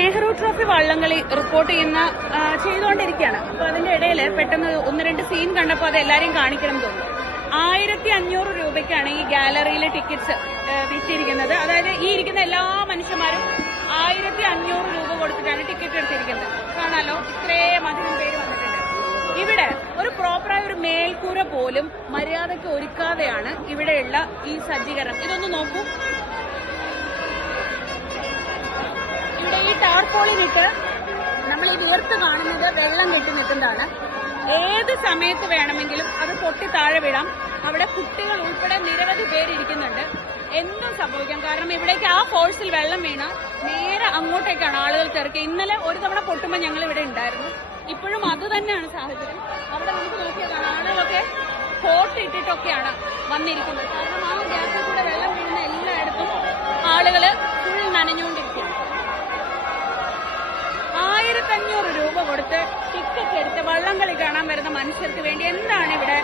Nehru trophy വള്ളംകളി report ചെയ്തുകൊണ്ടിരിക്കുകയാണ്. അപ്പൊ അതിന്റെ ഇടയിൽ പെട്ടെന്ന് ഒന്ന് രണ്ട് സീൻ കണ്ടപ്പോൾ അത് എല്ലാരെയും കാണിക്കണം എന്ന് തോന്നുന്നു. 1500 രൂപയ്ക്കാണ് ഈ ഗാലറിയിലെ ടിക്കറ്റ്സ് വിറ്റിരിക്കുന്നത്. അതായത് ഈ ഇരിക്കുന്ന എല്ലാ മനുഷ്യന്മാരും 1500 രൂപ കൊടുത്തിട്ടാണ് ടിക്കറ്റ് എടുത്തിരിക്കുന്നത്. കാണാലോ, ഇത്രയും അധികം പേര് വന്നിട്ടുണ്ട്. ഇവിടെ ഒരു പ്രോപ്പറായ ഒരു മേൽക്കൂര പോലും മര്യാദയ്ക്ക് ഒരുക്കാതെയാണ് ഇവിടെയുള്ള ഈ സജ്ജീകരണം. ഇതൊന്ന് നോക്കൂ. ഇവിടെ ഈ ടാർപോളിനിട്ട് നമ്മൾ ഈ വീർത്ത് കാണുന്നത് വെള്ളം കെട്ടി നിൽക്കുന്നതാണ്. ഏത് സമയത്ത് വേണമെങ്കിലും അത് പൊട്ടി താഴെ വീഴാം. അവിടെ കുട്ടികൾ ഉൾപ്പെടെ നിരവധി പേര് ഇരിക്കുന്നുണ്ട്. എന്തും സംഭവിക്കാം. കാരണം ഇവിടേക്ക് ആ ഫോഴ്സിൽ വെള്ളം വീണ നേരെ അങ്ങോട്ടേക്കാണ് ആളുകൾ ചെറുക്കുക. ഇന്നലെ ഒരു തവണ പൊട്ടുമ്പോൾ ഞങ്ങൾ ഇവിടെ ഉണ്ടായിരുന്നു. ഇപ്പോഴും അത് തന്നെയാണ് സാഹചര്യം. അവിടെ നമുക്ക് നോക്കിയതാണ്, ആളുകളൊക്കെ കോട്ട് ഇട്ടിട്ടൊക്കെയാണ് വന്നിരിക്കുന്നത്. കാരണം ആ ഗ്യാസിൽ കൂടെ വെള്ളം വീഴുന്ന എല്ലായിടത്തും ആളുകൾ ഫുൾ നനഞ്ഞുകൊണ്ടിരിക്കുകയാണ്. 1500 രൂപ കൊടുത്ത് ടിക്കറ്റ് എടുത്ത് വള്ളംകളി കാണാൻ വരുന്ന മനുഷ്യർക്ക് വേണ്ടി എന്താണ് ഇവിടെ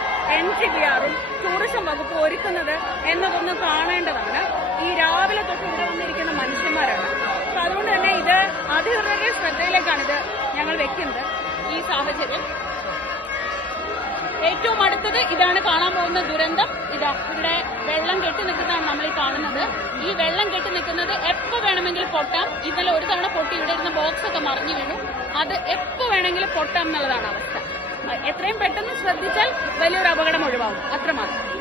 NCBR-ഉം ടൂറിസം വകുപ്പ് ഒരുക്കുന്നത് എന്നതൊന്ന് കാണേണ്ടതാണ്. ഈ രാവിലെ തൊട്ട് ഇവിടെ വന്നിരിക്കുന്ന മനുഷ്യന്മാരാണ്. അപ്പൊ അതുകൊണ്ട് തന്നെ ഇത് അധികൃതരുടെ ശ്രദ്ധയിലേക്കാണ് ഇത് ഞങ്ങൾ വെക്കുന്നത്. ഈ സാഹചര്യം ഏറ്റവും അടുത്തത് ഇതാണ് കാണാൻ പോകുന്ന ദുരന്തം. ഇതാ ഇവിടെ വെള്ളം കെട്ടി നിൽക്കുന്നതാണ് നമ്മൾ ഈ കാണുന്നത്. ഈ വെള്ളം കെട്ടി നിൽക്കുന്നത് എപ്പോ വേണമെങ്കിലും പൊട്ടാം. ഇന്നലെ ഒരു തവണ പൊട്ടി ഇവിടെ ഇരുന്ന ബോക്സ് ഒക്കെ മറിഞ്ഞു വീണു. അത് എപ്പോ വേണമെങ്കിലും പൊട്ടാം എന്നുള്ളതാണ് അവസ്ഥ. എത്രയും പെട്ടെന്ന് ശ്രദ്ധിച്ചാൽ വലിയൊരു അപകടം ഒഴിവാകും. അത്രമാത്രം.